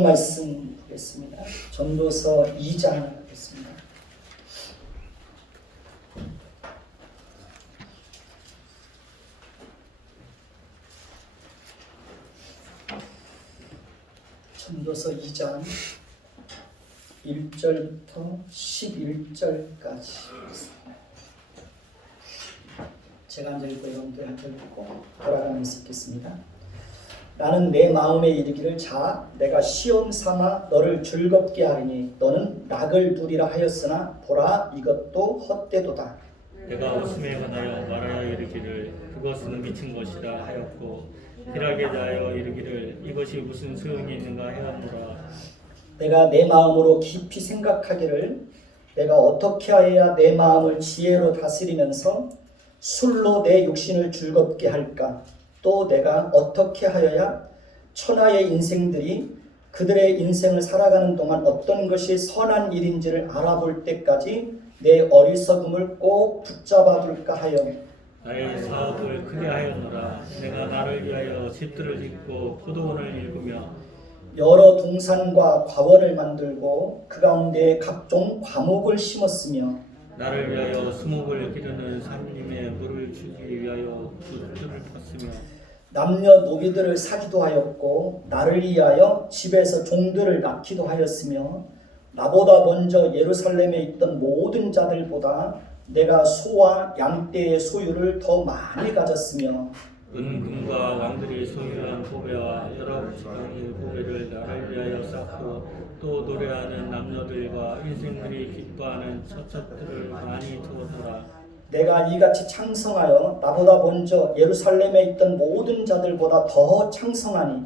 말씀 보겠습니다. 전도서 2장 보겠습니다. 전도서 2장 1절부터 11절까지 제가 한 절 읽고 여러분들 한 절 읽고 돌아가면서 읽겠습니다. 나는 내 마음에 이르기를 자 내가 시험 삼아 너를 즐겁게 하리니 너는 낙을 두리라 하였으나 보라 이것도 헛되도다. 내가 웃음에 관하여 말하여 이르기를 그것은 미친 것이라 하였고 일하게 하여 이르기를 이것이 무슨 소용이 있는가 하였노라. 내가 내 마음으로 깊이 생각하기를 내가 어떻게 하여야 내 마음을 지혜로 다스리면서 술로 내 육신을 즐겁게 할까? 또 내가 어떻게 하여야 천하의 인생들이 그들의 인생을 살아가는 동안 어떤 것이 선한 일인지를 알아볼 때까지 내 어리석음을 꼭 붙잡아둘까 하여 나의 사업을 크게 하였노라. 내가 나를 위하여 집들을 짓고 포도원을 일구며 여러 동산과 과원을 만들고 그 가운데 각종 과목을 심었으며 나를 위하여 수목을 기르는 산림에 물을 주기 위하여 붓들을 폈으며 남녀 노비들을 사기도 하였고 나를 위하여 집에서 종들을 낳기도 하였으며 나보다 먼저 예루살렘에 있던 모든 자들보다 내가 소와 양떼의 소유를 더 많이 가졌으며 은금과 왕들이 소유한 보배와 여러 지방의 보배를 나를 위하여 쌓고 또 노래하는 남녀들과 인생들이 기뻐하는 첩첩들을 많이 두었더라. 내가 이같이 창성하여 나보다 먼저 예루살렘에 있던 모든 자들보다 더 창성하니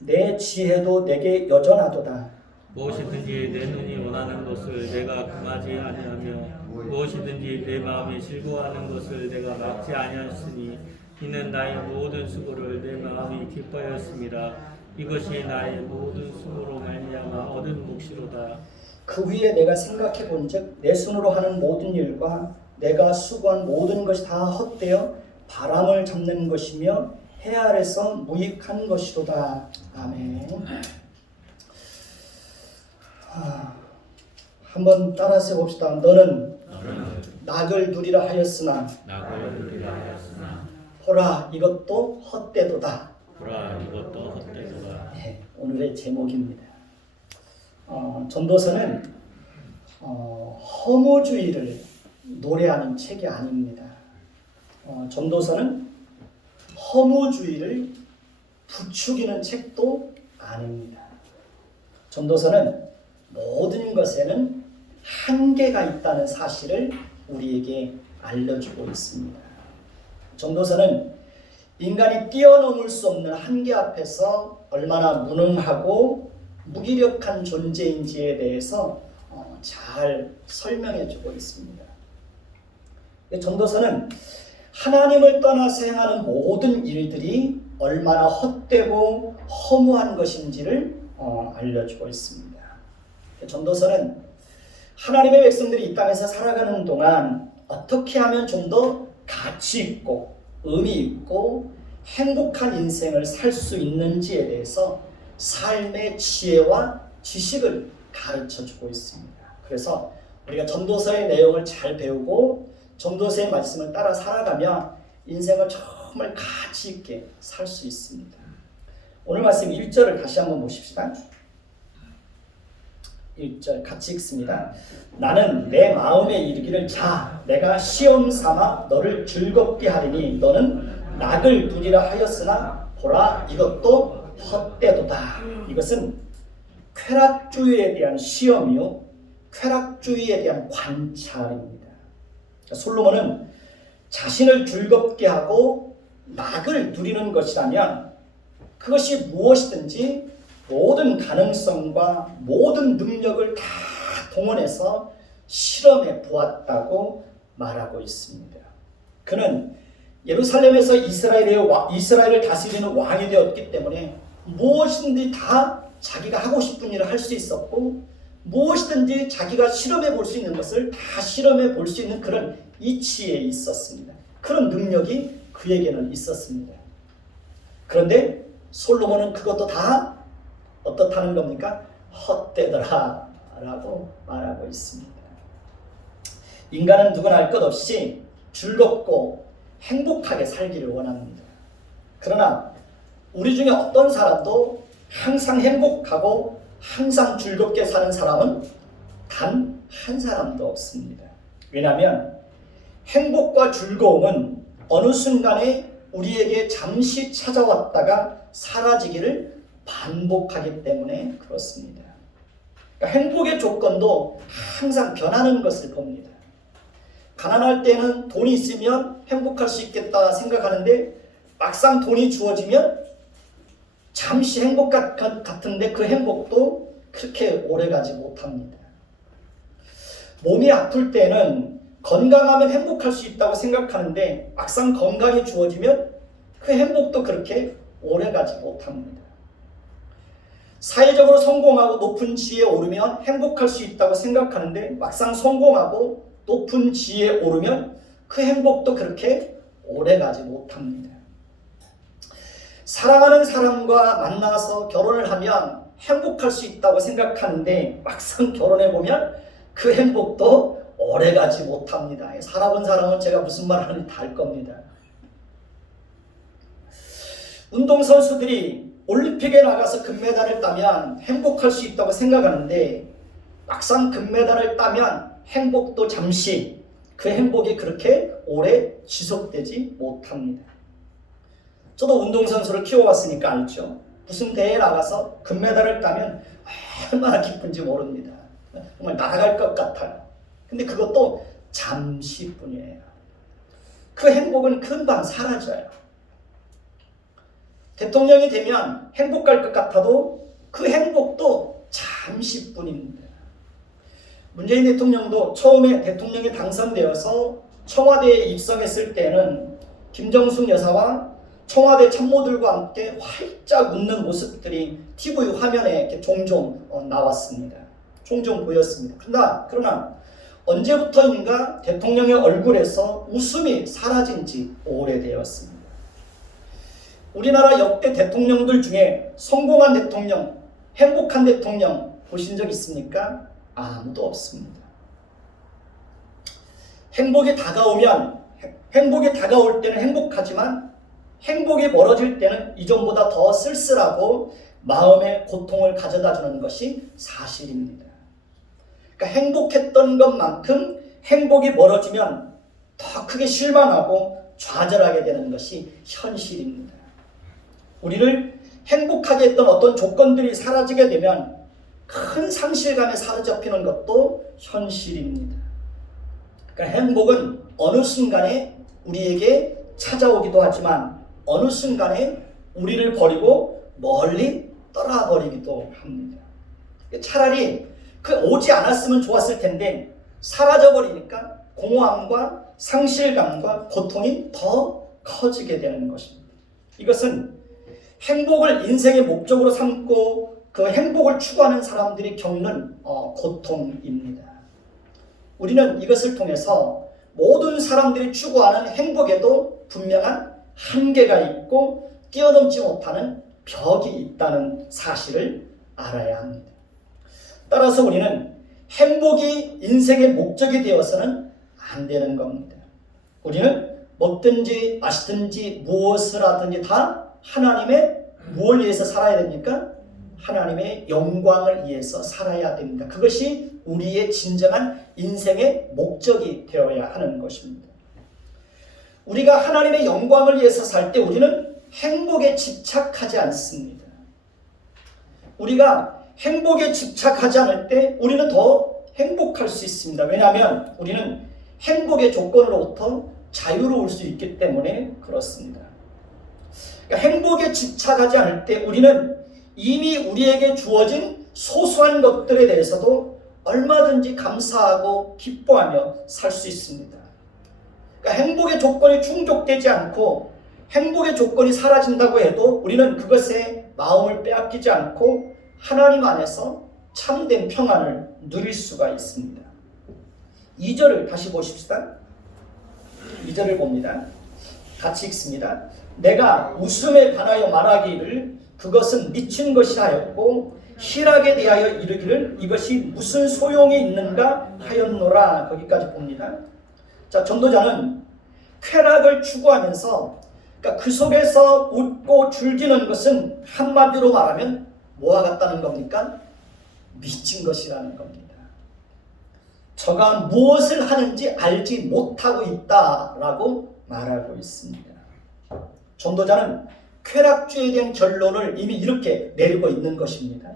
내 지혜도 내게 여전하도다. 무엇이든지 내 눈이 원하는 것을 내가 금하지 아니하며 무엇이든지 내 마음이 즐거워하는 것을 내가 막지 아니하였으니 이는 나의 모든 수고를 내 마음이 기뻐하였습니다. 이것이 나의 모든 수고로 말미암아 얻은 몫이로다. 그 위에 내가 생각해 본즉 내 손으로 하는 모든 일과 내가 수고한 모든 것이 다 헛되어 바람을 잡는 것이며 해 아래서 무익한 것이로다. 아멘. 한번 따라서 해봅시다. 너는 낙을 누리라 하였으나 보라 이것도 헛되도다. 보라 이것도 헛되도다. 네, 오늘의 제목입니다. 전도서는 허무주의를 노래하는 책이 아닙니다. 전도서는 허무주의를 부추기는 책도 아닙니다. 전도서는 모든 것에는 한계가 있다는 사실을 우리에게 알려주고 있습니다. 전도서는 인간이 뛰어넘을 수 없는 한계 앞에서 얼마나 무능하고 무기력한 존재인지에 대해서 잘 설명해주고 있습니다. 전도서는 하나님을 떠나서 행하는 모든 일들이 얼마나 헛되고 허무한 것인지를 알려주고 있습니다. 전도서는 하나님의 백성들이 이 땅에서 살아가는 동안 어떻게 하면 좀 더 가치 있고 의미 있고 행복한 인생을 살 수 있는지에 대해서 삶의 지혜와 지식을 가르쳐주고 있습니다. 그래서 우리가 전도서의 내용을 잘 배우고 전도서의 말씀을 따라 살아가면 인생을 정말 가치 있게 살 수 있습니다. 오늘 말씀 1절을 다시 한번 보십시다. 1절 같이 읽습니다. 나는 내 마음에 이르기를 자 내가 시험 삼아 너를 즐겁게 하리니 너는 낙을 두리라 하였으나 보라 이것도 헛되도다. 이것은 쾌락주의에 대한 시험이요 쾌락주의에 대한 관찰입니다. 솔로몬은 자신을 즐겁게 하고 낙을 누리는 것이라면 그것이 무엇이든지 모든 가능성과 모든 능력을 다 동원해서 실험해 보았다고 말하고 있습니다. 그는 예루살렘에서 이스라엘을 다스리는 왕이 되었기 때문에 무엇이든지 다 자기가 하고 싶은 일을 할 수 있었고 무엇이든지 자기가 실험해 볼 수 있는 것을 다 실험해 볼 수 있는 그런 이치에 있었습니다. 그런 능력이 그에게는 있었습니다. 그런데 솔로몬은 그것도 다 어떻다는 겁니까? 헛되더라 라고 말하고 있습니다. 인간은 누구나 할 것 없이 즐겁고 행복하게 살기를 원합니다. 그러나 우리 중에 어떤 사람도 항상 행복하고 항상 즐겁게 사는 사람은 단 한 사람도 없습니다. 왜냐하면 행복과 즐거움은 어느 순간에 우리에게 잠시 찾아왔다가 사라지기를 반복하기 때문에 그렇습니다. 그러니까 행복의 조건도 항상 변하는 것을 봅니다. 가난할 때는 돈이 있으면 행복할 수 있겠다 생각하는데 막상 돈이 주어지면 잠시 행복 같은데 그 행복도 그렇게 오래가지 못합니다. 몸이 아플 때는 건강하면 행복할 수 있다고 생각하는데 막상 건강이 주어지면 그 행복도 그렇게 오래가지 못합니다. 사회적으로 성공하고 높은 지위에 오르면 행복할 수 있다고 생각하는데 막상 성공하고 높은 지위에 오르면 그 행복도 그렇게 오래가지 못합니다. 사랑하는 사람과 만나서 결혼을 하면 행복할 수 있다고 생각하는데 막상 결혼해보면 그 행복도 오래가지 못합니다. 살아본 사람은 제가 무슨 말 하는지 다 알 겁니다. 운동선수들이 올림픽에 나가서 금메달을 따면 행복할 수 있다고 생각하는데 막상 금메달을 따면 행복도 잠시, 그 행복이 그렇게 오래 지속되지 못합니다. 저도 운동선수를 키워왔으니까 알죠. 무슨 대회에 나가서 금메달을 따면 얼마나 기쁜지 모릅니다. 정말 날아갈 것 같아요. 근데 그것도 잠시뿐이에요. 그 행복은 금방 사라져요. 대통령이 되면 행복할 것 같아도 그 행복도 잠시뿐입니다. 문재인 대통령도 처음에 대통령이 당선되어서 청와대에 입성했을 때는 김정숙 여사와 청와대 참모들과 함께 활짝 웃는 모습들이 TV 화면에 이렇게 종종 나왔습니다. 종종 보였습니다. 그러나 언제부터인가 대통령의 얼굴에서 웃음이 사라진 지 오래되었습니다. 우리나라 역대 대통령들 중에 성공한 대통령, 행복한 대통령 보신 적 있습니까? 아무도 없습니다. 행복이 다가올 때는 행복하지만 행복이 멀어질 때는 이전보다 더 쓸쓸하고 마음의 고통을 가져다 주는 것이 사실입니다. 그러니까 행복했던 것만큼 행복이 멀어지면 더 크게 실망하고 좌절하게 되는 것이 현실입니다. 우리를 행복하게 했던 어떤 조건들이 사라지게 되면 큰 상실감에 사로잡히는 것도 현실입니다. 그러니까 행복은 어느 순간에 우리에게 찾아오기도 하지만 어느 순간에 우리를 버리고 멀리 떠나버리기도 합니다. 차라리 오지 않았으면 좋았을 텐데 사라져버리니까 공허함과 상실감과 고통이 더 커지게 되는 것입니다. 이것은 행복을 인생의 목적으로 삼고 그 행복을 추구하는 사람들이 겪는 고통입니다. 우리는 이것을 통해서 모든 사람들이 추구하는 행복에도 분명한 한계가 있고 뛰어넘지 못하는 벽이 있다는 사실을 알아야 합니다. 따라서 우리는 행복이 인생의 목적이 되어서는 안 되는 겁니다. 우리는 먹든지 마시든지 무엇을 하든지 다 하나님의 무엇을 위해서 살아야 됩니까? 하나님의 영광을 위해서 살아야 됩니다. 그것이 우리의 진정한 인생의 목적이 되어야 하는 것입니다. 우리가 하나님의 영광을 위해서 살 때 우리는 행복에 집착하지 않습니다. 우리가 행복에 집착하지 않을 때 우리는 더 행복할 수 있습니다. 왜냐하면 우리는 행복의 조건으로부터 자유로울 수 있기 때문에 그렇습니다. 그러니까 행복에 집착하지 않을 때 우리는 이미 우리에게 주어진 소소한 것들에 대해서도 얼마든지 감사하고 기뻐하며 살 수 있습니다. 그러니까 행복의 조건이 충족되지 않고 행복의 조건이 사라진다고 해도 우리는 그것에 마음을 빼앗기지 않고 하나님 안에서 참된 평안을 누릴 수가 있습니다. 2절을 다시 보십시다. 2절을 봅니다. 같이 읽습니다. 내가 웃음에 관하여 말하기를 그것은 미친 것이 하였고 희락에 대하여 이르기를 이것이 무슨 소용이 있는가 하였노라. 거기까지 봅니다. 자, 전도자는 쾌락을 추구하면서 그러니까 그 속에서 웃고 즐기는 것은 한마디로 말하면 뭐와 같다는 겁니까? 미친 것이라는 겁니다. 저가 무엇을 하는지 알지 못하고 있다라고 말하고 있습니다. 전도자는 쾌락주의에 대한 결론을 이미 이렇게 내리고 있는 것입니다.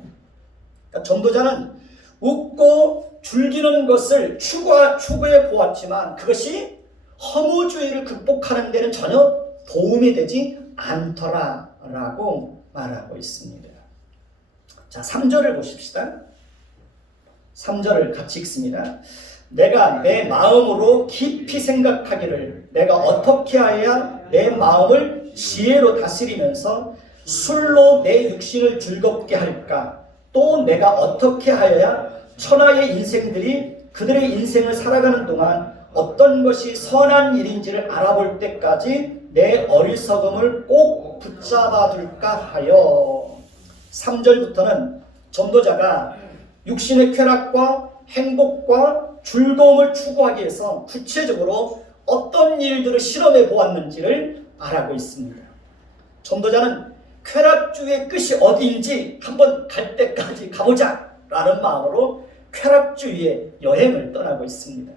그러니까 전도자는 웃고 즐기는 것을 추구해 보았지만 그것이 허무주의를 극복하는 데는 전혀 도움이 되지 않더라라고 말하고 있습니다. 자, 3절을 보십시다. 3절을 같이 읽습니다. 내가 내 마음으로 깊이 생각하기를 내가 어떻게 하여야 내 마음을 지혜로 다스리면서 술로 내 육신을 즐겁게 할까? 또 내가 어떻게 하여야 천하의 인생들이 그들의 인생을 살아가는 동안 어떤 것이 선한 일인지를 알아볼 때까지 내 어리석음을 꼭 붙잡아 둘까 하여. 3절부터는 전도자가 육신의 쾌락과 행복과 즐거움을 추구하기 위해서 구체적으로 어떤 일들을 실험해 보았는지를 말하고 있습니다. 전도자는 쾌락주의 끝이 어디인지 한번 갈 때까지 가보자 라는 마음으로 쾌락주의의 여행을 떠나고 있습니다.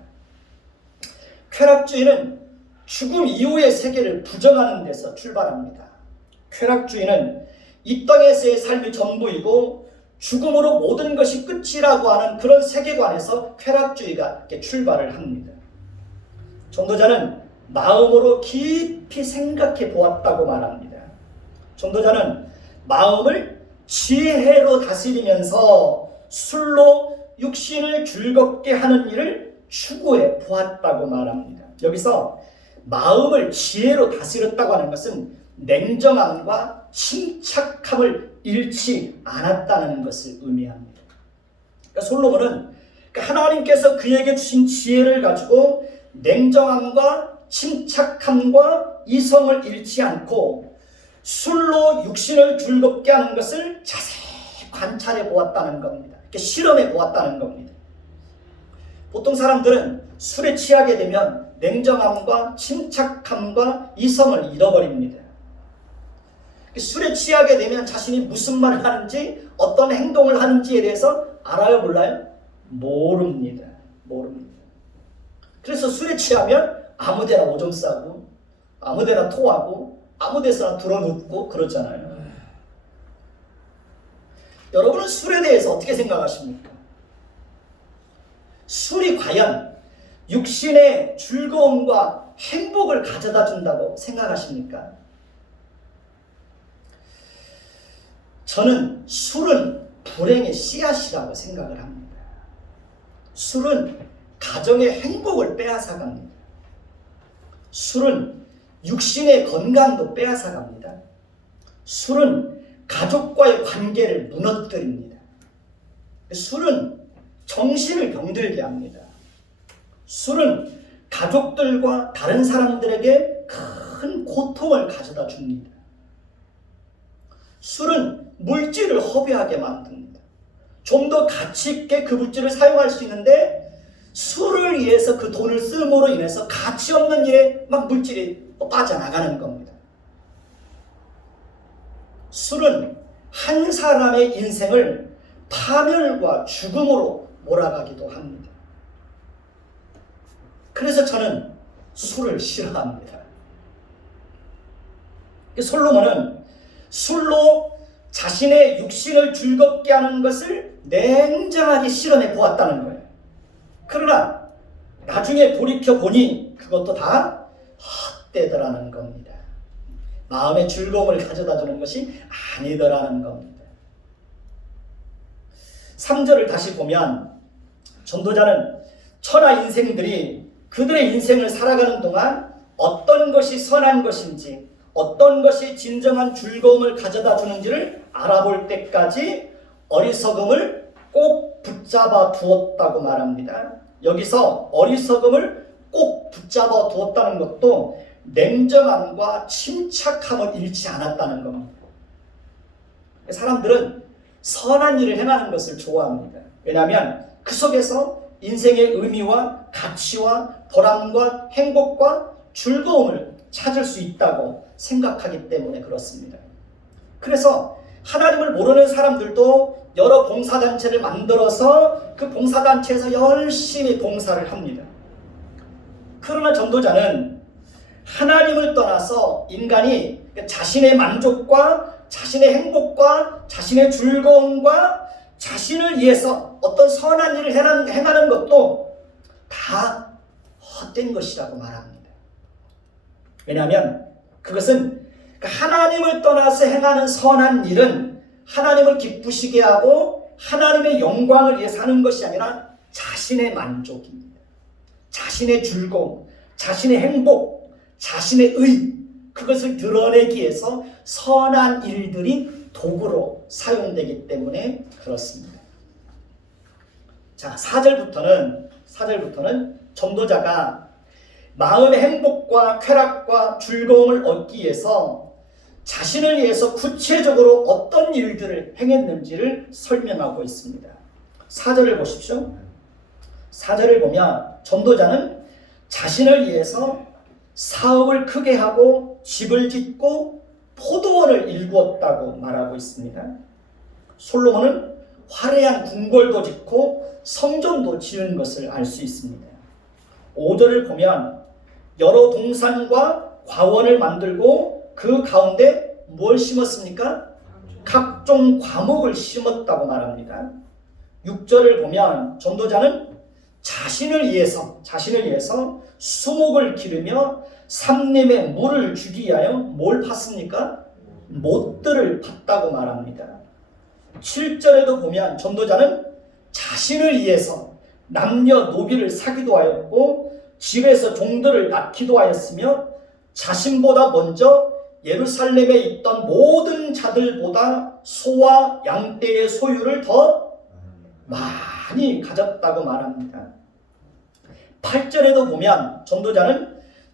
쾌락주의는 죽음 이후의 세계를 부정하는 데서 출발합니다. 쾌락주의는 이 땅에서의 삶이 전부이고 죽음으로 모든 것이 끝이라고 하는 그런 세계관에서 쾌락주의가 이렇게 출발을 합니다. 전도자는 마음으로 깊이 생각해 보았다고 말합니다. 전도자는 마음을 지혜로 다스리면서 술로 육신을 즐겁게 하는 일을 추구해 보았다고 말합니다. 여기서 마음을 지혜로 다스렸다고 하는 것은 냉정함과 침착함을 잃지 않았다는 것을 의미합니다. 그러니까 솔로몬은 하나님께서 그에게 주신 지혜를 가지고 냉정함과 침착함과 이성을 잃지 않고 술로 육신을 즐겁게 하는 것을 자세히 관찰해 보았다는 겁니다. 이렇게 실험해 보았다는 겁니다. 보통 사람들은 술에 취하게 되면 냉정함과 침착함과 이성을 잃어버립니다. 술에 취하게 되면 자신이 무슨 말을 하는지 어떤 행동을 하는지에 대해서 알아요, 몰라요? 모릅니다. 그래서 술에 취하면 아무데나 오줌 싸고 아무데나 토하고 아무데서나 드러눕고 그러잖아요. 여러분은 술에 대해서 어떻게 생각하십니까? 술이 과연 육신의 즐거움과 행복을 가져다 준다고 생각하십니까? 저는 술은 불행의 씨앗이라고 생각을 합니다. 술은 가정의 행복을 빼앗아갑니다. 술은 육신의 건강도 빼앗아갑니다. 술은 가족과의 관계를 무너뜨립니다. 술은 정신을 병들게 합니다. 술은 가족들과 다른 사람들에게 큰 고통을 가져다 줍니다. 술은 물질을 허비하게 만듭니다. 좀 더 가치 있게 그 물질을 사용할 수 있는데 술을 위해서 그 돈을 쓰므로 인해서 가치 없는 일에 막 물질이 빠져나가는 겁니다. 술은 한 사람의 인생을 파멸과 죽음으로 몰아가기도 합니다. 그래서 저는 술을 싫어합니다. 솔로몬은 술로 자신의 육신을 즐겁게 하는 것을 냉정하게 실험해 보았다는 거예요. 그러나 나중에 돌이켜보니 그것도 다 헛되더라는 겁니다. 마음의 즐거움을 가져다 주는 것이 아니더라는 겁니다. 3절을 다시 보면 전도자는 천하 인생들이 그들의 인생을 살아가는 동안 어떤 것이 선한 것인지 어떤 것이 진정한 즐거움을 가져다 주는지를 알아볼 때까지 어리석음을 꼭 붙잡아 두었다고 말합니다. 여기서 어리석음을 꼭 붙잡아 두었다는 것도 냉정함과 침착함을 잃지 않았다는 겁니다. 사람들은 선한 일을 행하는 것을 좋아합니다. 왜냐하면 그 속에서 인생의 의미와 가치와 보람과 행복과 즐거움을 찾을 수 있다고 생각하기 때문에 그렇습니다. 그래서 하나님을 모르는 사람들도 여러 봉사단체를 만들어서 그 봉사단체에서 열심히 봉사를 합니다. 그러나 전도자는 하나님을 떠나서 인간이 자신의 만족과 자신의 행복과 자신의 즐거움과 자신을 위해서 어떤 선한 일을 행하는 것도 다 헛된 것이라고 말합니다. 왜냐하면 그것은 하나님을 떠나서 행하는 선한 일은 하나님을 기쁘시게 하고 하나님의 영광을 위해서 하는 것이 아니라 자신의 만족입니다. 자신의 즐거움, 자신의 행복, 자신의 의, 그것을 드러내기 위해서 선한 일들이 도구로 사용되기 때문에 그렇습니다. 자, 4절부터는 전도자가 마음의 행복과 쾌락과 즐거움을 얻기 위해서 자신을 위해서 구체적으로 어떤 일들을 행했는지를 설명하고 있습니다. 4절을 보십시오. 4절을 보면 전도자는 자신을 위해서 사업을 크게 하고 집을 짓고 포도원을 일구었다고 말하고 있습니다. 솔로몬은 화려한 궁궐도 짓고 성전도 지은 것을 알 수 있습니다. 5절을 보면 여러 동산과 과원을 만들고 그 가운데 뭘 심었습니까? 각종 과목을 심었다고 말합니다. 6절을 보면 전도자는 자신을 위해서 수목을 기르며 삼림에 물을 주기 위하여 뭘 팠습니까? 못들을 팠다고 말합니다. 7절에도 보면 전도자는 자신을 위해서 남녀 노비를 사기도 하였고 집에서 종들을 낳기도 하였으며 자신보다 먼저 예루살렘에 있던 모든 자들보다 소와 양떼의 소유를 더 많이 가졌다고 말합니다. 8절에도 보면 전도자는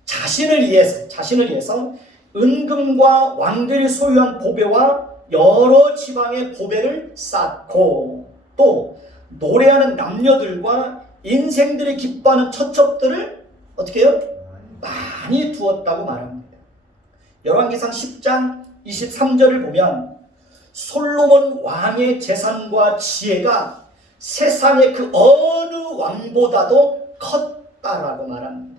자신을 위해서 은금과 왕들이 소유한 보배와 여러 지방의 보배를 쌓고 또 노래하는 남녀들과 인생들이 기뻐하는 처첩들을 어떻게 해요? 많이 두었다고 말합니다. 열왕기상 10장 23절을 보면 솔로몬 왕의 재산과 지혜가 세상의 그 어느 왕보다도 컸다라고 말합니다.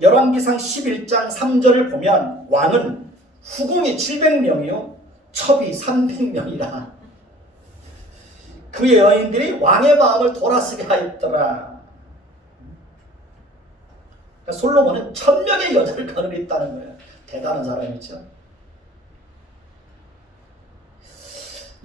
열왕기상 11장 3절을 보면 왕은 후궁이 700명이요 첩이 300명이라 그의 여인들이 왕의 마음을 돌아서게 하였더라. 그러니까 솔로몬은 1000명의 여자를 거느렸다는 거예요. 대단한 사람이죠.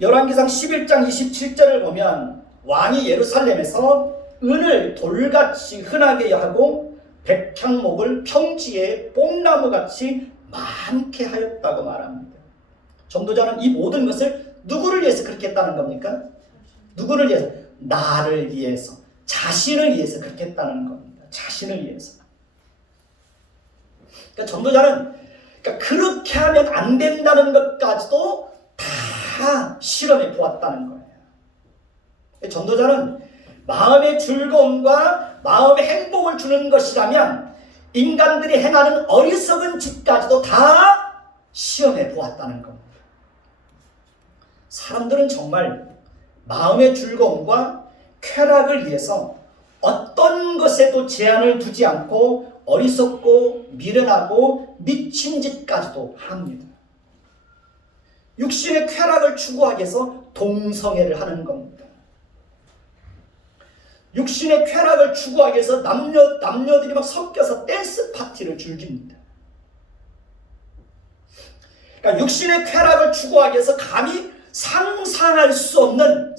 열왕기상 11장 27절을 보면 왕이 예루살렘에서 은을 돌같이 흔하게 하고 백향목을 평지에 뽕나무같이 많게 하였다고 말합니다. 전도자는 이 모든 것을 누구를 위해서 그렇게 했다는 겁니까? 누구를 위해서? 나를 위해서, 자신을 위해서 그렇게 했다는 겁니다. 자신을 위해서. 그러니까 전도자는 그렇게 하면 안 된다는 것까지도 다 실험해 보았다는 거예요. 전도자는 마음의 즐거움과 마음의 행복을 주는 것이라면 인간들이 행하는 어리석은 짓까지도 다 시험해 보았다는 겁니다. 사람들은 정말 마음의 즐거움과 쾌락을 위해서 어떤 것에도 제한을 두지 않고 어리석고 미련하고 미친 짓까지도 합니다. 육신의 쾌락을 추구하기 위해서 동성애를 하는 겁니다. 육신의 쾌락을 추구하기 위해서 남녀들이 막 섞여서 댄스 파티를 즐깁니다. 그러니까 육신의 쾌락을 추구하기 위해서 감히 상상할 수 없는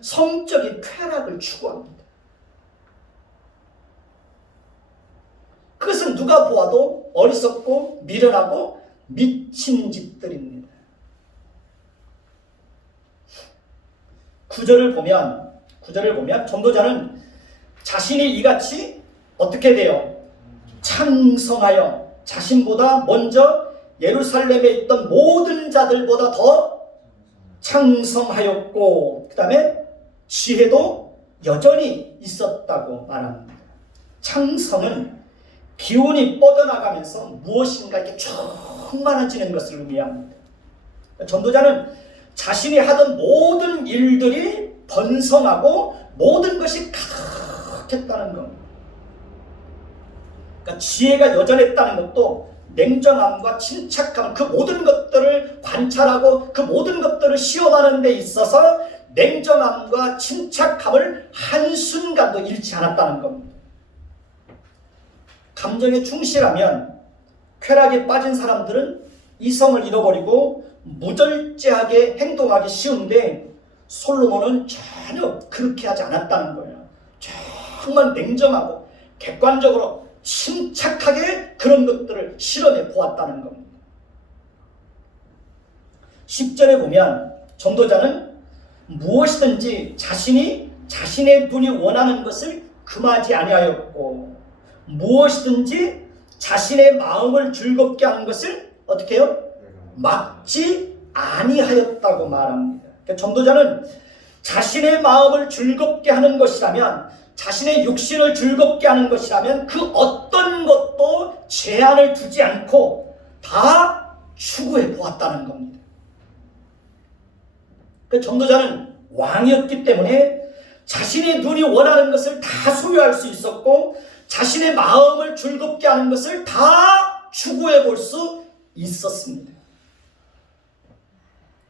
성적인 쾌락을 추구합니다. 그것은 누가 보아도 어리석고 미련하고 미친 짓들입니다. 9절을 보면 전도자는 자신이 이같이 어떻게 돼요? 창성하여 자신보다 먼저 예루살렘에 있던 모든 자들보다 더 창성하였고 그 다음에 지혜도 여전히 있었다고 말합니다. 창성은 기운이 뻗어나가면서 무엇인가 이렇게 충만해지는 것을 의미합니다. 전도자는 자신이 하던 모든 일들이 번성하고 모든 것이 가득했다는 겁니다. 그러니까 지혜가 여전했다는 것도 냉정함과 침착함, 그 모든 것들을 관찰하고 그 모든 것들을 시험하는 데 있어서 냉정함과 침착함을 한순간도 잃지 않았다는 겁니다. 감정에 충실하면 쾌락에 빠진 사람들은 이성을 잃어버리고 무절제하게 행동하기 쉬운데 솔로몬은 전혀 그렇게 하지 않았다는 거예요. 정말 냉정하고 객관적으로 침착하게 그런 것들을 실험해 보았다는 겁니다. 10절에 보면 전도자는 무엇이든지 자신의 눈이 원하는 것을 금하지 아니하였고 무엇이든지 자신의 마음을 즐겁게 하는 것을 어떻게 해요? 막지 아니하였다고 말합니다. 그러니까 전도자는 자신의 마음을 즐겁게 하는 것이라면, 자신의 육신을 즐겁게 하는 것이라면 그 어떤 것도 제한을 두지 않고 다 추구해 보았다는 겁니다. 그 전도자는 왕이었기 때문에 자신의 눈이 원하는 것을 다 소유할 수 있었고 자신의 마음을 즐겁게 하는 것을 다 추구해 볼 수 있었습니다.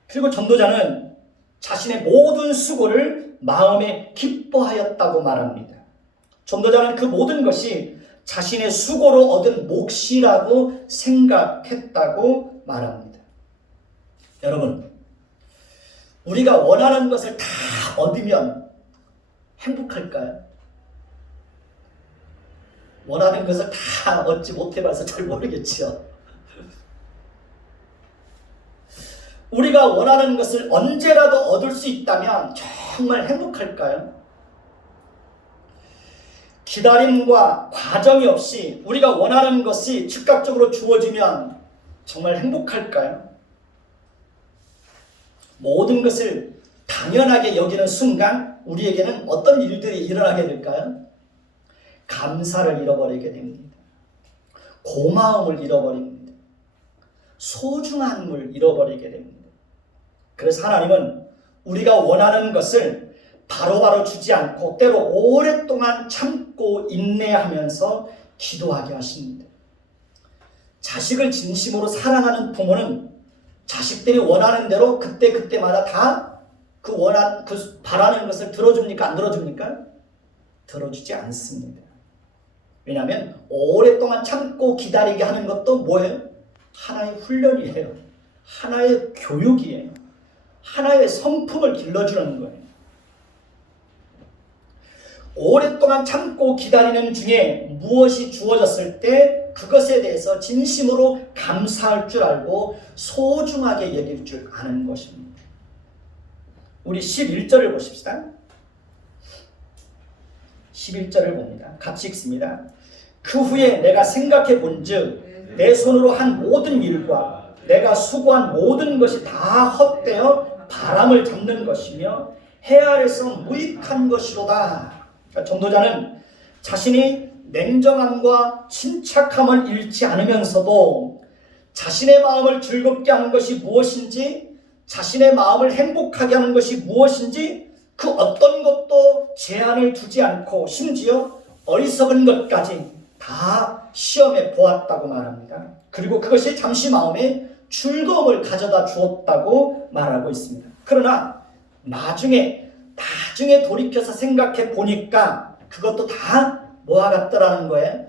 그리고 전도자는 자신의 모든 수고를 마음에 기뻐하였다고 말합니다. 전도자는 그 모든 것이 자신의 수고로 얻은 몫이라고 생각했다고 말합니다. 여러분, 우리가 원하는 것을 다 얻으면 행복할까요? 원하는 것을 다 얻지 못해봐서 잘 모르겠죠. 우리가 원하는 것을 언제라도 얻을 수 있다면 정말 행복할까요? 기다림과 과정이 없이 우리가 원하는 것이 즉각적으로 주어지면 정말 행복할까요? 모든 것을 당연하게 여기는 순간 우리에게는 어떤 일들이 일어나게 될까요? 감사를 잃어버리게 됩니다. 고마움을 잃어버립니다. 소중함을 잃어버리게 됩니다. 그래서 하나님은 우리가 원하는 것을 바로바로 주지 않고 때로 오랫동안 참고 인내하면서 기도하게 하십니다. 자식을 진심으로 사랑하는 부모는 자식들이 원하는 대로 그때마다 다 그 바라는 것을 들어줍니까? 안 들어줍니까? 들어주지 않습니다. 왜냐하면 오랫동안 참고 기다리게 하는 것도 뭐예요? 하나의 훈련이에요. 하나의 교육이에요. 하나의 성품을 길러주는 거예요. 오랫동안 참고 기다리는 중에 무엇이 주어졌을 때 그것에 대해서 진심으로 감사할 줄 알고 소중하게 여길 줄 아는 것입니다. 우리 11절을 보십시다. 11절을 봅니다. 같이 읽습니다. 그 후에 내가 생각해 본즉 내 손으로 한 모든 일과 내가 수고한 모든 것이 다 헛되어 바람을 잡는 것이며 해 아래서 무익한 것이로다. 그러니까 전도자는 자신이 냉정함과 침착함을 잃지 않으면서도 자신의 마음을 즐겁게 하는 것이 무엇인지, 자신의 마음을 행복하게 하는 것이 무엇인지 그 어떤 것도 제한을 두지 않고 심지어 어리석은 것까지 다 시험해 보았다고 말합니다. 그리고 그것이 잠시 마음에 즐거움을 가져다 주었다고 말하고 있습니다. 그러나 나중에 돌이켜서 생각해 보니까 그것도 다 뭐와 같더라는 거예요?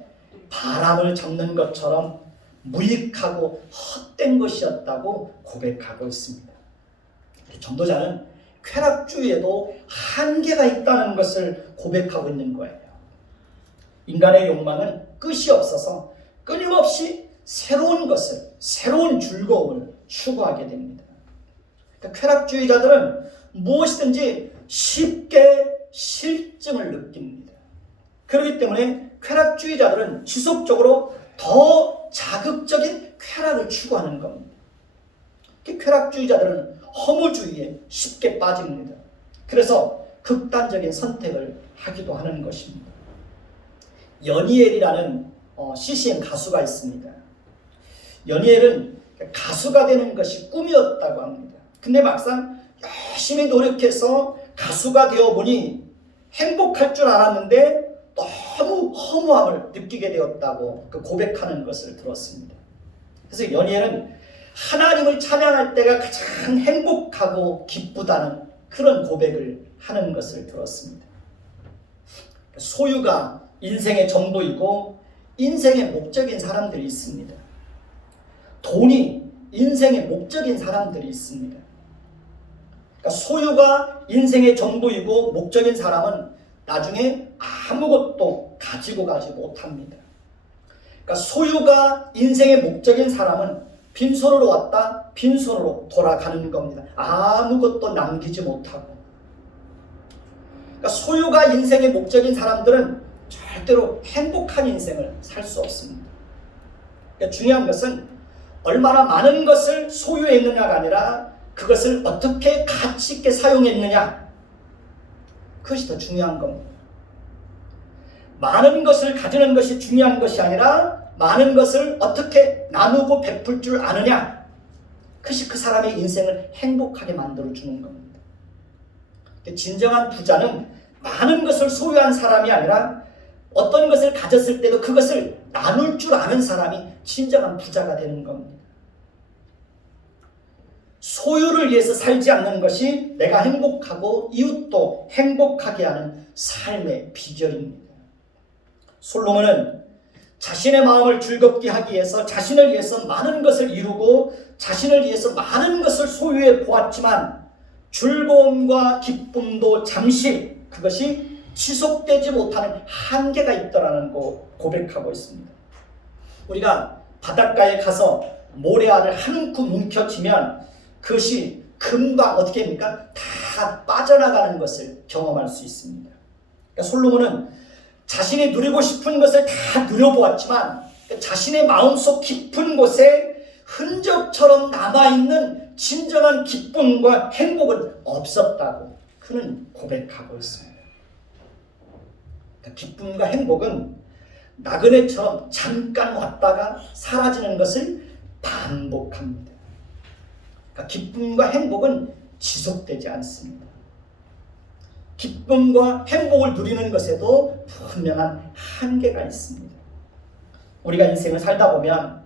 바람을 잡는 것처럼 무익하고 헛된 것이었다고 고백하고 있습니다. 전도자는 쾌락주의에도 한계가 있다는 것을 고백하고 있는 거예요. 인간의 욕망은 끝이 없어서 끊임없이 새로운 것을, 새로운 즐거움을 추구하게 됩니다. 그러니까 쾌락주의자들은 무엇이든지 쉽게 실증을 느낍니다. 그렇기 때문에 쾌락주의자들은 지속적으로 더 자극적인 쾌락을 추구하는 겁니다. 쾌락주의자들은 허무주의에 쉽게 빠집니다. 그래서 극단적인 선택을 하기도 하는 것입니다. 연이엘이라는 CCM 가수가 있습니다. 연이엘은 가수가 되는 것이 꿈이었다고 합니다. 근데 막상 열심히 노력해서 가수가 되어보니 행복할 줄 알았는데 너무 허무함을 느끼게 되었다고 고백하는 것을 들었습니다. 그래서 연이엘은 하나님을 찬양할 때가 가장 행복하고 기쁘다는 그런 고백을 하는 것을 들었습니다. 소유가 인생의 전부이고 인생의 목적인 사람들이 있습니다. 돈이 인생의 목적인 사람들이 있습니다. 그러니까 소유가 인생의 전부이고 목적인 사람은 나중에 아무것도 가지고 가지 못합니다. 그러니까 소유가 인생의 목적인 사람은 빈손으로 왔다 빈손으로 돌아가는 겁니다. 아무것도 남기지 못하고. 그러니까 소유가 인생의 목적인 사람들은 절대로 행복한 인생을 살 수 없습니다. 그러니까 중요한 것은 얼마나 많은 것을 소유했느냐가 아니라 그것을 어떻게 가치 있게 사용했느냐, 그것이 더 중요한 겁니다. 많은 것을 가지는 것이 중요한 것이 아니라 많은 것을 어떻게 나누고 베풀 줄 아느냐, 그것이 그 사람의 인생을 행복하게 만들어주는 겁니다. 진정한 부자는 많은 것을 소유한 사람이 아니라 어떤 것을 가졌을 때도 그것을 나눌 줄 아는 사람이 진정한 부자가 되는 겁니다. 소유를 위해서 살지 않는 것이 내가 행복하고 이웃도 행복하게 하는 삶의 비결입니다. 솔로몬은 자신의 마음을 즐겁게 하기 위해서 자신을 위해서 많은 것을 이루고 자신을 위해서 많은 것을 소유해 보았지만 즐거움과 기쁨도 잠시 그것이 지속되지 못하는 한계가 있더라는 거 고백하고 있습니다. 우리가 바닷가에 가서 모래알을 한 움큼 움켜쥐면 그것이 금방 어떻게 됩니까? 다 빠져나가는 것을 경험할 수 있습니다. 그러니까 솔로몬은 자신이 누리고 싶은 것을 다 누려보았지만 자신의 마음속 깊은 곳에 흔적처럼 남아있는 진정한 기쁨과 행복은 없었다고 그는 고백하고 있습니다. 그러니까 기쁨과 행복은 나그네처럼 잠깐 왔다가 사라지는 것을 반복합니다. 그러니까 기쁨과 행복은 지속되지 않습니다. 기쁨과 행복을 누리는 것에도 분명한 한계가 있습니다. 우리가 인생을 살다 보면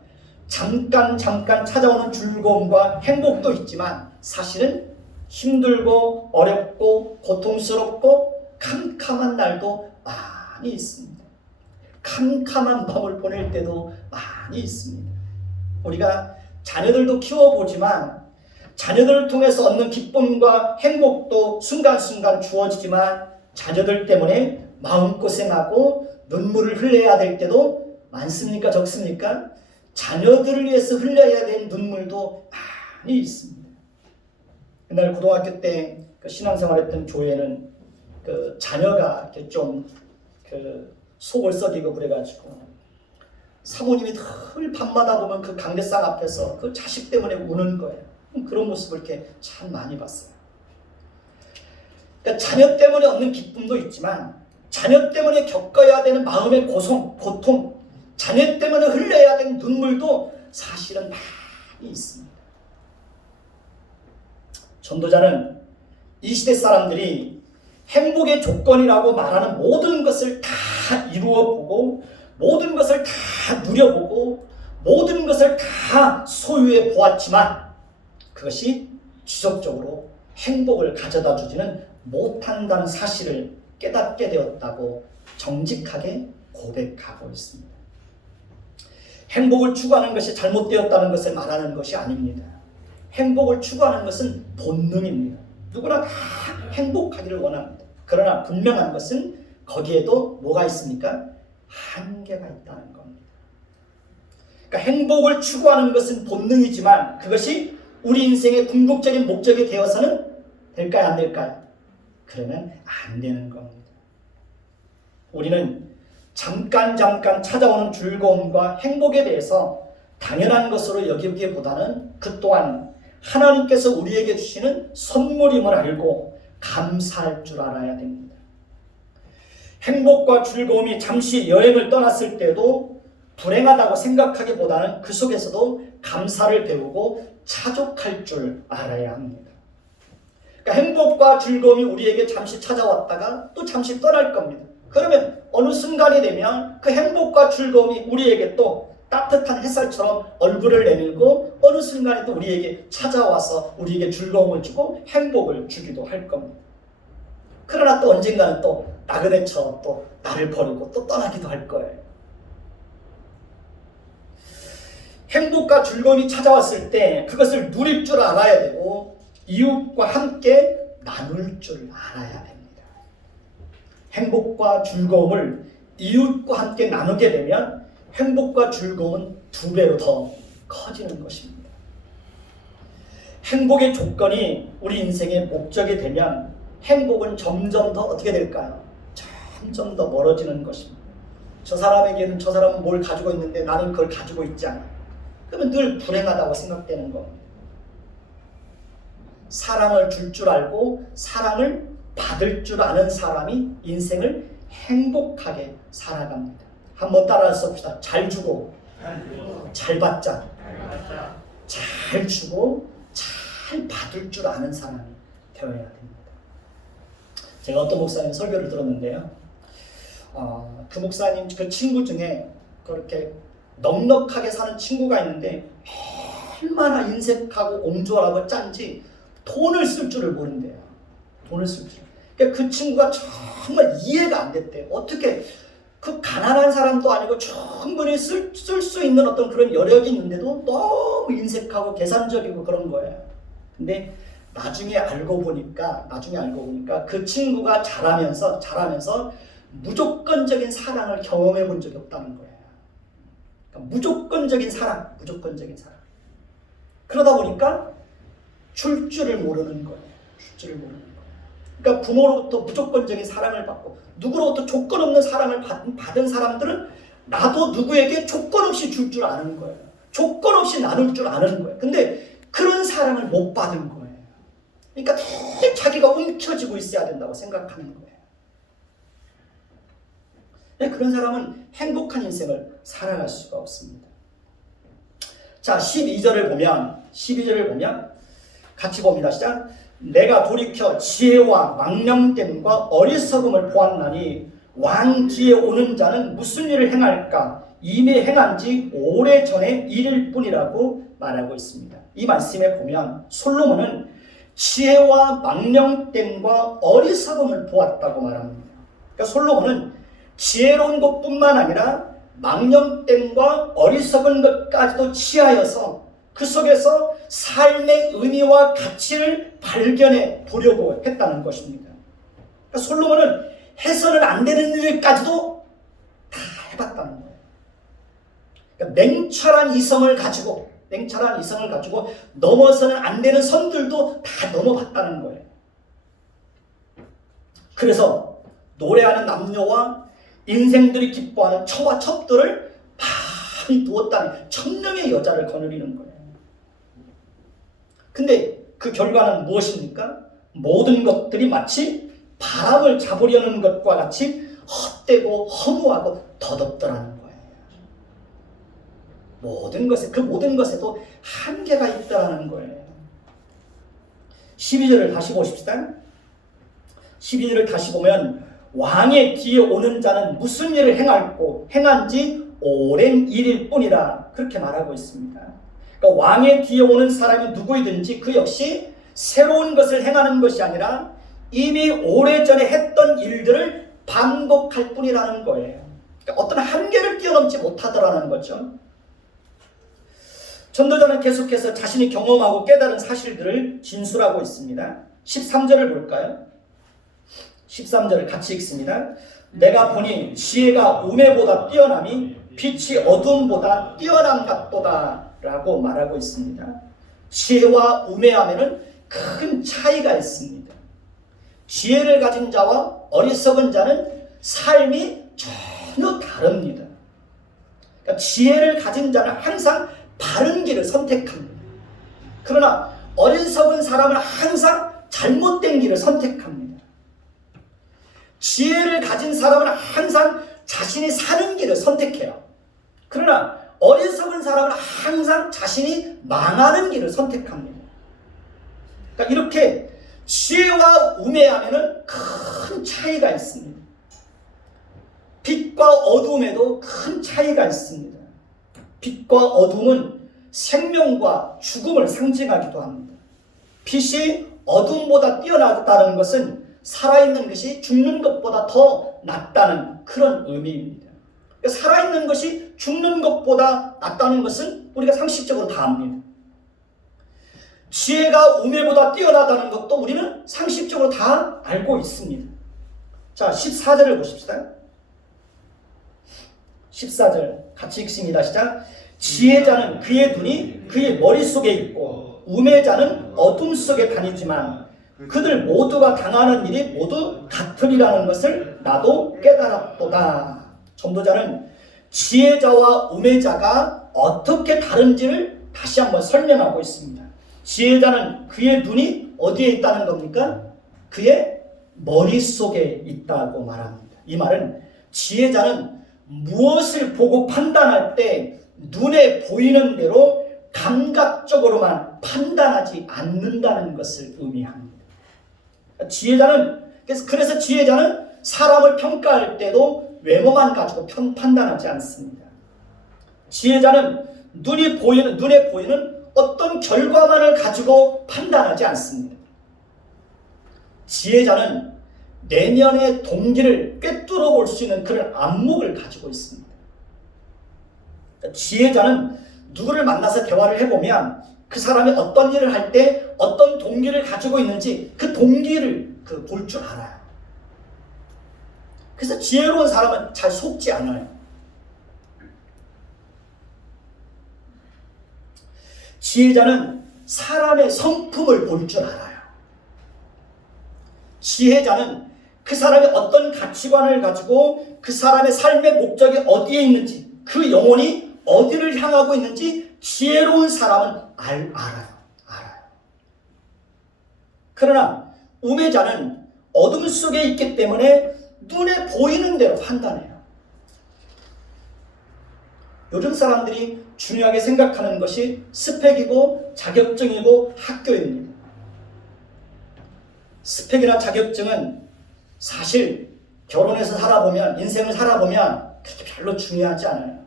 잠깐 찾아오는 즐거움과 행복도 있지만 사실은 힘들고 어렵고 고통스럽고 캄캄한 날도 많이 있습니다. 캄캄한 밤을 보낼 때도 많이 있습니다. 우리가 자녀들도 키워보지만 자녀들을 통해서 얻는 기쁨과 행복도 순간순간 주어지지만 자녀들 때문에 마음고생하고 눈물을 흘려야 될 때도 많습니까? 적습니까? 자녀들을 위해서 흘려야 될 눈물도 많이 있습니다. 옛날 고등학교 때 신앙생활했던 교회는 자녀가 이렇게 좀 속을 썩이고 그래가지고 사모님이 늘 밤마다 보면 그 강대상 앞에서 그 자식 때문에 우는 거예요. 그런 모습을 이렇게 참 많이 봤어요. 그러니까 자녀 때문에 얻는 기쁨도 있지만 자녀 때문에 겪어야 되는 마음의 고통, 자녀 때문에 흘려야 되는 눈물도 사실은 많이 있습니다. 전도자는 이 시대 사람들이 행복의 조건이라고 말하는 모든 것을 다 이루어보고 모든 것을 다 누려보고 모든 것을 다 소유해 보았지만 그것이 지속적으로 행복을 가져다 주지는 못한다는 사실을 깨닫게 되었다고 정직하게 고백하고 있습니다. 행복을 추구하는 것이 잘못되었다는 것을 말하는 것이 아닙니다. 행복을 추구하는 것은 본능입니다. 누구나 다 행복하기를 원합니다. 그러나 분명한 것은 거기에도 뭐가 있습니까? 한계가 있다는 겁니다. 그러니까 행복을 추구하는 것은 본능이지만 그것이 우리 인생의 궁극적인 목적이 되어서는 될까요? 안 될까요? 그러면 안 되는 겁니다. 우리는 잠깐 찾아오는 즐거움과 행복에 대해서 당연한 것으로 여기기보다는 그 또한 하나님께서 우리에게 주시는 선물임을 알고 감사할 줄 알아야 됩니다. 행복과 즐거움이 잠시 여행을 떠났을 때도 불행하다고 생각하기보다는 그 속에서도 감사를 배우고 차족할 줄 알아야 합니다. 그러니까 행복과 즐거움이 우리에게 잠시 찾아왔다가 또 잠시 떠날 겁니다. 그러면 어느 순간이 되면 그 행복과 즐거움이 우리에게 또 따뜻한 햇살처럼 얼굴을 내밀고 어느 순간에 또 우리에게 찾아와서 우리에게 즐거움을 주고 행복을 주기도 할 겁니다. 그러나 또 언젠가는 또 나그네처럼 또 나를 버리고 또 떠나기도 할 거예요. 행복과 즐거움이 찾아왔을 때 그것을 누릴 줄 알아야 되고 이웃과 함께 나눌 줄 알아야 됩니다. 행복과 즐거움을 이웃과 함께 나누게 되면 행복과 즐거움은 2배로 더 커지는 것입니다. 행복의 조건이 우리 인생의 목적이 되면 행복은 점점 더 어떻게 될까요? 점점 더 멀어지는 것입니다. 저 사람에게는 저 사람은 뭘 가지고 있는데 나는 그걸 가지고 있지 않아. 그러면 늘 불행하다고 생각되는 겁니다. 사랑을 줄 줄 알고 사랑을 받을 줄 아는 사람이 인생을 행복하게 살아갑니다. 한번 따라서 봅시다. 잘 주고 잘 받자. 잘 주고 잘 받을 줄 아는 사람이 되어야 됩니다. 제가 어떤 목사님 설교를 들었는데요. 그 목사님 그 친구 중에 그렇게 넉넉하게 사는 친구가 있는데 얼마나 인색하고 옹졸하고 짠지 돈을 쓸 줄을 모른대요. 돈을 쓸 줄. 그러니까 그 친구가 정말 이해가 안 됐대요. 어떻게 그 가난한 사람도 아니고 충분히 쓸 수 있는 어떤 그런 여력이 있는데도 너무 인색하고 계산적이고 그런 거예요. 근데 나중에 알고 보니까 그 친구가 자라면서 무조건적인 사랑을 경험해 본 적이 없다는 거예요. 그러니까 무조건적인 사랑. 그러다 보니까 줄 줄을 모르는 거예요. 그러니까 부모로부터 무조건적인 사랑을 받고 누구로부터 조건 없는 사랑을 받은 사람들은 나도 누구에게 조건 없이 줄 줄 아는 거예요. 조건 없이 나눌 줄 아는 거예요. 근데 그런 사랑을 못 받은 거예요. 그러니까 늘 자기가 움켜쥐고 있어야 된다고 생각하는 거예요. 그런 사람은 행복한 인생을 살아갈 수가 없습니다. 자, 12절을 보면 같이 봅니다. 시작. 내가 돌이켜 지혜와 망령됨과 어리석음을 보았나니 왕 뒤에 오는 자는 무슨 일을 행할까? 이미 행한 지 오래전의 일일 뿐이라고 말하고 있습니다. 이 말씀에 보면 솔로몬은 지혜와 망령됨과 어리석음을 보았다고 말합니다. 그러니까 솔로몬은 지혜로운 것뿐만 아니라 망령됨과 어리석은 것까지도 취하여서 그 속에서 삶의 의미와 가치를 발견해 보려고 했다는 것입니다. 그러니까 솔로몬은 해서는 안 되는 일까지도 다 해봤다는 거예요. 그러니까 냉철한 이성을 가지고 넘어서는 안 되는 선들도 다 넘어봤다는 거예요. 그래서 노래하는 남녀와 인생들이 기뻐하는 처와 첩들을 많이 두었다니 천명의 여자를 거느리는 거예요. 근데 그 결과는 무엇입니까? 모든 것들이 마치 바람을 잡으려는 것과 같이 헛되고 허무하고 덧없더라는 거예요. 그 모든 것에도 한계가 있다는 거예요. 12절을 다시 보십시다. 12절을 다시 보면 왕의 뒤에 오는 자는 무슨 일을 행한지 오랜 일일 뿐이라 그렇게 말하고 있습니다. 그러니까 왕의 뒤에 오는 사람이 누구이든지 그 역시 새로운 것을 행하는 것이 아니라 이미 오래전에 했던 일들을 반복할 뿐이라는 거예요. 그러니까 어떤 한계를 뛰어넘지 못하더라는 거죠. 전도자는 계속해서 자신이 경험하고 깨달은 사실들을 진술하고 있습니다. 13절을 볼까요? 13절을 같이 읽습니다. 내가 보니 지혜가 우매보다 뛰어남이 빛이 어둠보다 뛰어남 같도다 라고 말하고 있습니다. 지혜와 우매함에는 큰 차이가 있습니다. 지혜를 가진 자와 어리석은 자는 삶이 전혀 다릅니다. 그러니까 지혜를 가진 자는 항상 바른 길을 선택합니다. 그러나 어리석은 사람은 항상 잘못된 길을 선택합니다. 지혜를 가진 사람은 항상 자신이 사는 길을 선택해요. 그러나 어리석은 사람은 항상 자신이 망하는 길을 선택합니다. 그러니까 이렇게 지혜와 우매하면은 큰 차이가 있습니다. 빛과 어둠에도 큰 차이가 있습니다. 빛과 어둠은 생명과 죽음을 상징하기도 합니다. 빛이 어둠보다 뛰어나다는 것은 살아있는 것이 죽는 것보다 더 낫다는 그런 의미입니다. 살아있는 것이 죽는 것보다 낫다는 것은 우리가 상식적으로 다 압니다. 지혜가 우매보다 뛰어나다는 것도 우리는 상식적으로 다 알고 있습니다. 자, 14절을 보십시다. 14절 같이 읽습니다. 시작. 지혜자는 그의 눈이 그의 머릿속에 있고 우매자는 어둠 속에 다니지만 그들 모두가 당하는 일이 모두 같으리라는 것을 나도 깨달았도다. 전도자는 지혜자와 우매자가 어떻게 다른지를 다시 한번 설명하고 있습니다. 지혜자는 그의 눈이 어디에 있다는 겁니까? 그의 머릿속에 있다고 말합니다. 이 말은 지혜자는 무엇을 보고 판단할 때 눈에 보이는 대로 감각적으로만 판단하지 않는다는 것을 의미합니다. 그래서 지혜자는 사람을 평가할 때도 외모만 가지고 판단하지 않습니다. 지혜자는 눈에 보이는 어떤 결과만을 가지고 판단하지 않습니다. 지혜자는 내면의 동기를 꿰뚫어 볼 수 있는 그런 안목을 가지고 있습니다. 지혜자는 누구를 만나서 대화를 해보면 그 사람이 어떤 일을 할 때 어떤 동기를 가지고 있는지 그 동기를 볼 줄 알아요. 그래서 지혜로운 사람은 잘 속지 않아요. 지혜자는 사람의 성품을 볼 줄 알아요. 지혜자는 그 사람이 어떤 가치관을 가지고 그 사람의 삶의 목적이 어디에 있는지, 그 영혼이 어디를 향하고 있는지 지혜로운 사람은 알아요. 그러나 우매자는 어둠 속에 있기 때문에 눈에 보이는 대로 판단해요. 요즘 사람들이 중요하게 생각하는 것이 스펙이고 자격증이고 학교입니다. 스펙이나 자격증은 사실 결혼해서 살아보면, 인생을 살아보면 그렇게 별로 중요하지 않아요.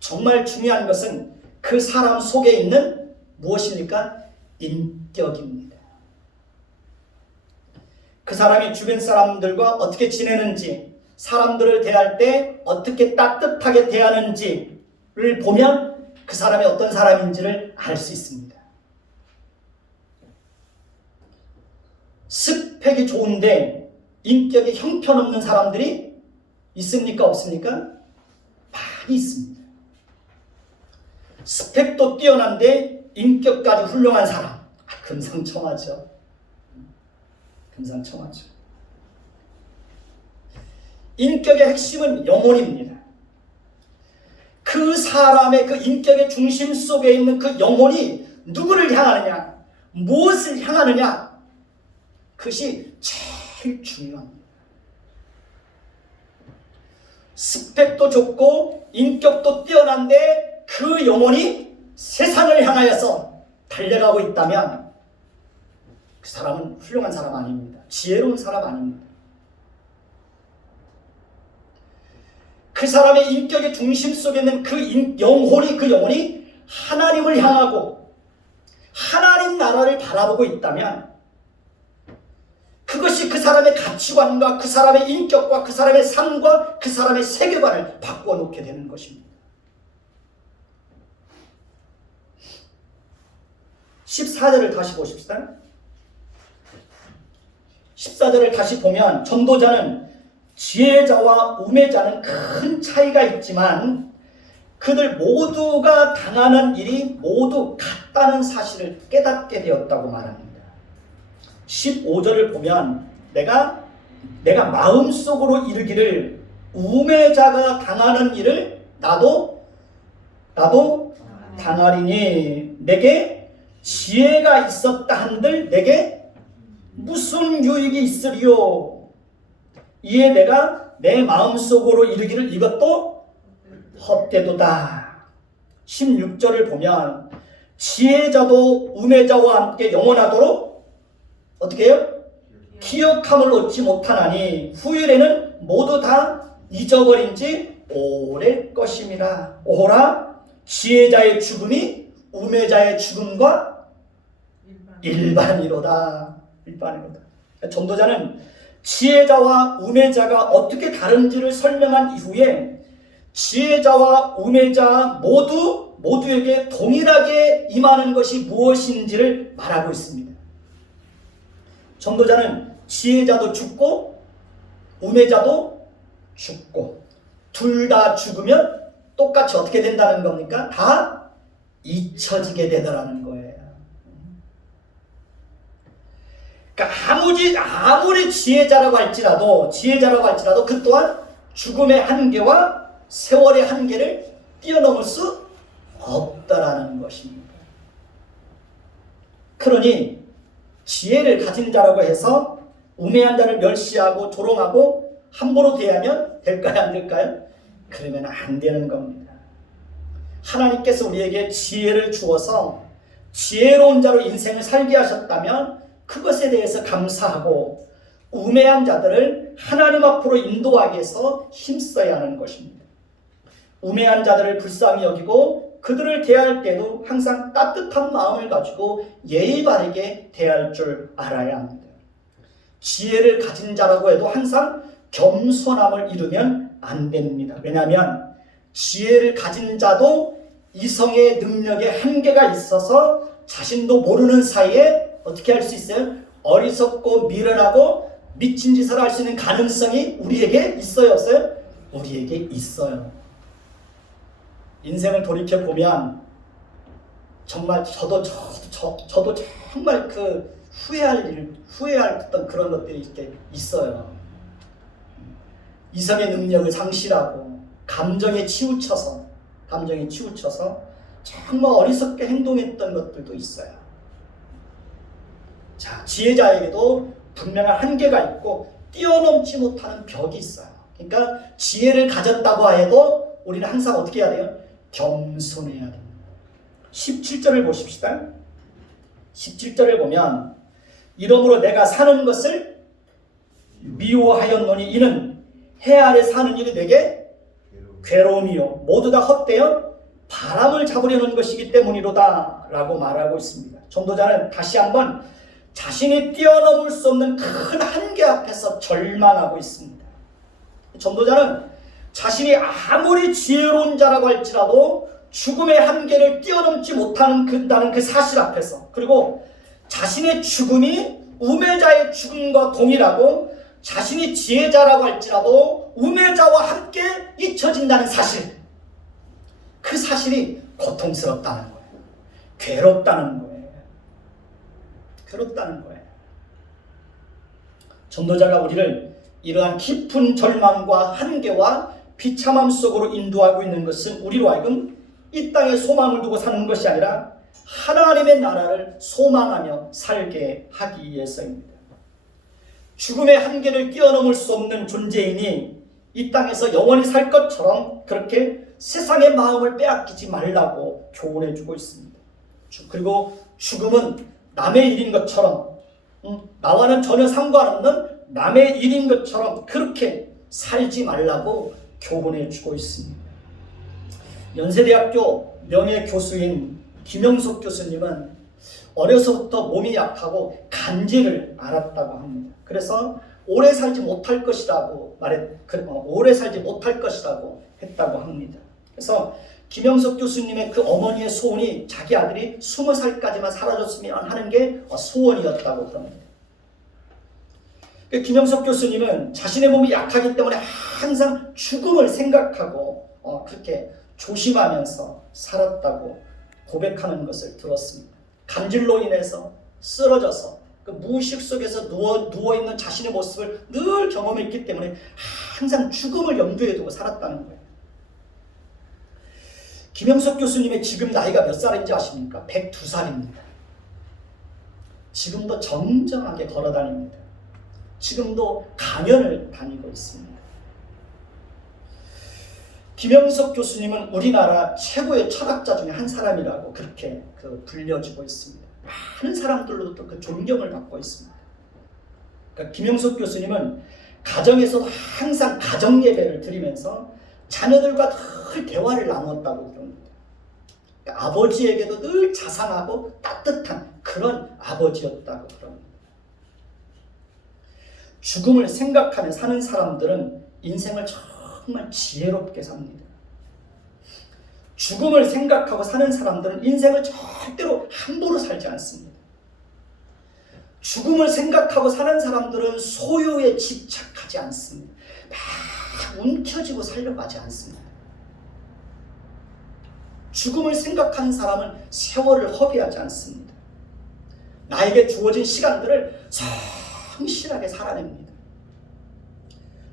정말 중요한 것은 그 사람 속에 있는 무엇입니까? 인격입니다. 그 사람이 주변 사람들과 어떻게 지내는지, 사람들을 대할 때 어떻게 따뜻하게 대하는지를 보면 그 사람이 어떤 사람인지를 알 수 있습니다. 스펙이 좋은데 인격이 형편없는 사람들이 있습니까? 없습니까? 많이 있습니다. 스펙도 뛰어난데 인격까지 훌륭한 사람, 금상첨화죠. 금상첨화죠. 인격의 핵심은 영혼입니다. 그 사람의 그 인격의 중심 속에 있는 그 영혼이 누구를 향하느냐, 무엇을 향하느냐, 그것이 제일 중요합니다. 스펙도 좋고 인격도 뛰어난데 그 영혼이 세상을 향하여서 달려가고 있다면 그 사람은 훌륭한 사람 아닙니다. 지혜로운 사람 아닙니다. 그 사람의 인격의 중심 속에 있는 그 영혼이 하나님을 향하고 하나님 나라를 바라보고 있다면 그것이 그 사람의 가치관과 그 사람의 인격과 그 사람의 삶과 그 사람의 세계관을 바꾸어 놓게 되는 것입니다. 14절을 다시 보십시다. 14절을 다시 보면 전도자는 지혜자와 우매자는 큰 차이가 있지만 그들 모두가 당하는 일이 모두 같다는 사실을 깨닫게 되었다고 말합니다. 15절을 보면 내가 마음속으로 이르기를 우매자가 당하는 일을 나도 당하리니 내게 지혜가 있었다 한들 내게 무슨 유익이 있으리요. 이에 내가 내 마음속으로 이르기를 이것도 헛되도다. 16절을 보면 지혜자도 우매자와 함께 영원하도록 어떻게 해요? 기억함을 얻지 못하나니 후일에는 모두 다 잊어버린 지 오래 것임이라. 오라 지혜자의 죽음이 우매자의 죽음과 일반이로다. 전도자는 지혜자와 우매자가 어떻게 다른지를 설명한 이후에 지혜자와 우매자 모두에게 동일하게 임하는 것이 무엇인지를 말하고 있습니다. 전도자는 지혜자도 죽고 우매자도 죽고 둘 다 죽으면 똑같이 어떻게 된다는 겁니까? 다 잊혀지게 되더라는 거예요. 그러니까 아무리 지혜자라고 할지라도 그 또한 죽음의 한계와 세월의 한계를 뛰어넘을 수 없다라는 것입니다. 그러니 지혜를 가진 자라고 해서 우매한 자를 멸시하고 조롱하고 함부로 대하면 될까요? 안 될까요? 그러면 안 되는 겁니다. 하나님께서 우리에게 지혜를 주어서 지혜로운 자로 인생을 살게 하셨다면 그것에 대해서 감사하고 우매한 자들을 하나님 앞으로 인도하기 위해서 힘써야 하는 것입니다. 우매한 자들을 불쌍히 여기고 그들을 대할 때도 항상 따뜻한 마음을 가지고 예의 바르게 대할 줄 알아야 합니다. 지혜를 가진 자라고 해도 항상 겸손함을 잃으면 안 됩니다. 왜냐하면 지혜를 가진 자도 이성의 능력에 한계가 있어서 자신도 모르는 사이에 어떻게 할 수 있어요? 어리석고 미련하고 미친 짓을 할 수 있는 가능성이 우리에게 있어요, 없어요? 우리에게 있어요. 인생을 돌이켜보면 정말 저도 정말 그 후회할 어떤 그런 것들이 이렇게 있어요. 이성의 능력을 상실하고 감정에 치우쳐서 정말 어리석게 행동했던 것들도 있어요. 자, 지혜자에게도 분명한 한계가 있고 뛰어넘지 못하는 벽이 있어요. 그러니까 지혜를 가졌다고 해도 우리는 항상 어떻게 해야 돼요? 겸손해야 됩니다. 17절을 보십시다. 17절을 보면 이러므로 내가 사는 것을 미워하였노니 이는 해 아래 사는 일이 내게 괴로움이요 모두 다 헛되어 바람을 잡으려는 것이기 때문이로다 라고 말하고 있습니다. 전도자는 다시 한번 자신이 뛰어넘을 수 없는 큰 한계 앞에서 절망하고 있습니다. 전도자는 자신이 아무리 지혜로운 자라고 할지라도 죽음의 한계를 뛰어넘지 못한다는 그 사실 앞에서, 그리고 자신의 죽음이 우매자의 죽음과 동일하고 자신이 지혜자라고 할지라도 우매자와 함께 잊혀진다는 사실, 그 사실이 고통스럽다는 거예요. 괴롭다는 거예요. 전도자가 우리를 이러한 깊은 절망과 한계와 비참함 속으로 인도하고 있는 것은 우리로 하여금 이 땅에 소망을 두고 사는 것이 아니라 하나님의 나라를 소망하며 살게 하기 위해서입니다. 죽음의 한계를 뛰어넘을 수 없는 존재이니 이 땅에서 영원히 살 것처럼 그렇게 세상의 마음을 빼앗기지 말라고 교훈해 주고 있습니다. 그리고 죽음은 남의 일인 것처럼, 나와는 전혀 상관없는 남의 일인 것처럼 그렇게 살지 말라고 교훈해 주고 있습니다. 연세대학교 명예교수인 김영석 교수님은 어려서부터 몸이 약하고 간질을 앓았다고 합니다. 그래서 오래 살지 못할 것이라고 했다고 합니다. 그래서 김영석 교수님의 그 어머니의 소원이 자기 아들이 20살까지만 살아줬으면 하는 게 소원이었다고 합니다. 김영석 교수님은 자신의 몸이 약하기 때문에 항상 죽음을 생각하고 그렇게 조심하면서 살았다고 고백하는 것을 들었습니다. 간질로 인해서 쓰러져서 그 무의식 속에서 누워있는 자신의 모습을 늘 경험했기 때문에 항상 죽음을 염두에 두고 살았다는 거예요. 김영석 교수님의 지금 나이가 몇 살인지 아십니까? 102살입니다. 지금도 정정하게 걸어 다닙니다. 지금도 강연을 다니고 있습니다. 김영석 교수님은 우리나라 최고의 철학자 중에 한 사람이라고 그렇게 불려지고 있습니다. 많은 사람들로부터 그 존경을 받고 있습니다. 그러니까 김영석 교수님은 가정에서도 항상 가정 예배를 드리면서 자녀들과 늘 대화를 나눴다고 그럽니다. 그러니까 아버지에게도 늘 자상하고 따뜻한 그런 아버지였다고 그럽니다. 죽음을 생각하며 사는 사람들은 인생을 정말 지혜롭게 삽니다. 죽음을 생각하고 사는 사람들은 인생을 절대로 함부로 살지 않습니다. 죽음을 생각하고 사는 사람들은 소유에 집착하지 않습니다. 막 움켜쥐고 살려고 하지 않습니다. 죽음을 생각하는 사람은 세월을 허비하지 않습니다. 나에게 주어진 시간들을 성실하게 살아냅니다.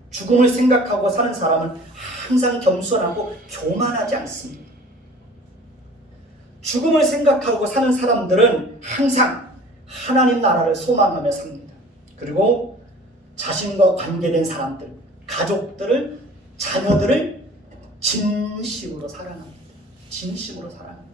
죽음을 생각하고 사는 사람은 항상 겸손하고 교만하지 않습니다. 죽음을 생각하고 사는 사람들은 항상 하나님 나라를 소망하며 삽니다. 그리고 자신과 관계된 사람들, 가족들을, 자녀들을 진심으로 사랑합니다. 진심으로 사랑합니다.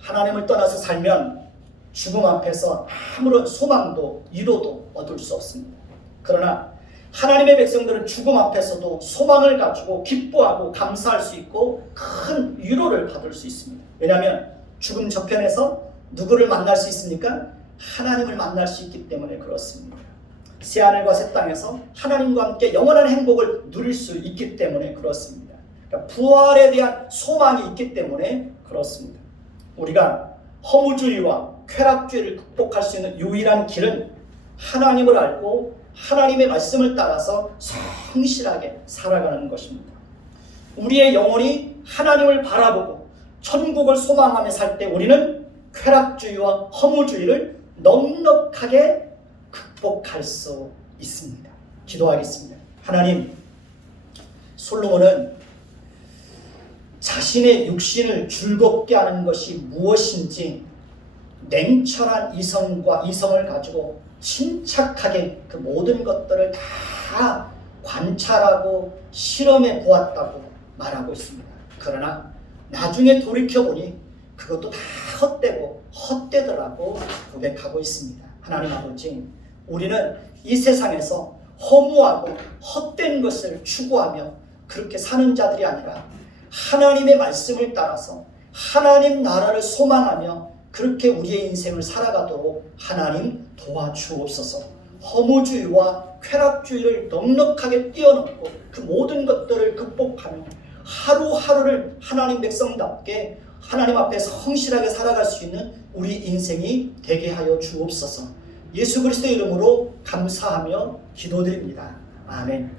하나님을 떠나서 살면 죽음 앞에서 아무런 소망도 위로도 얻을 수 없습니다. 그러나 하나님의 백성들은 죽음 앞에서도 소망을 가지고 기뻐하고 감사할 수 있고 큰 위로를 받을 수 있습니다. 왜냐하면 죽음 저편에서 누구를 만날 수 있습니까? 하나님을 만날 수 있기 때문에 그렇습니다. 새하늘과 새 땅에서 하나님과 함께 영원한 행복을 누릴 수 있기 때문에 그렇습니다. 그러니까 부활에 대한 소망이 있기 때문에 그렇습니다. 우리가 허무주의와 쾌락주의를 극복할 수 있는 유일한 길은 하나님을 알고 하나님의 말씀을 따라서 성실하게 살아가는 것입니다. 우리의 영혼이 하나님을 바라보고 천국을 소망하며 살 때 우리는 쾌락주의와 허무주의를 넉넉하게 극복할 수 있습니다. 기도하겠습니다. 하나님, 솔로몬은 자신의 육신을 즐겁게 하는 것이 무엇인지 냉철한 이성을 가지고 침착하게 그 모든 것들을 다 관찰하고 실험해 보았다고 말하고 있습니다. 그러나 나중에 돌이켜보니 그것도 다 헛되고 헛되더라고 고백하고 있습니다. 하나님 아버지, 우리는 이 세상에서 허무하고 헛된 것을 추구하며 그렇게 사는 자들이 아니라 하나님의 말씀을 따라서 하나님 나라를 소망하며 그렇게 우리의 인생을 살아가도록 하나님 도와주옵소서. 허무주의와 쾌락주의를 넉넉하게 뛰어넘고 그 모든 것들을 극복하며 하루하루를 하나님 백성답게 하나님 앞에 성실하게 살아갈 수 있는 우리 인생이 되게 하여 주옵소서. 예수 그리스도의 이름으로 감사하며 기도드립니다. 아멘.